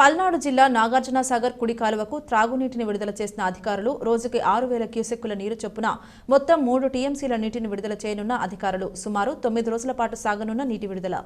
పల్నాడు జిల్లా నాగార్జున సాగర్ కుడి కాలువకు త్రాగునీటిని విడుదల చేసిన అధికారులు రోజుకి ఆరు వేల క్యూసెక్కుల నీరు చొప్పున మొత్తం మూడు టీఎంసీల నీటిని విడుదల చేయనున్న అధికారులు. సుమారు తొమ్మిది రోజుల పాటు సాగనున్న నీటి విడుదల.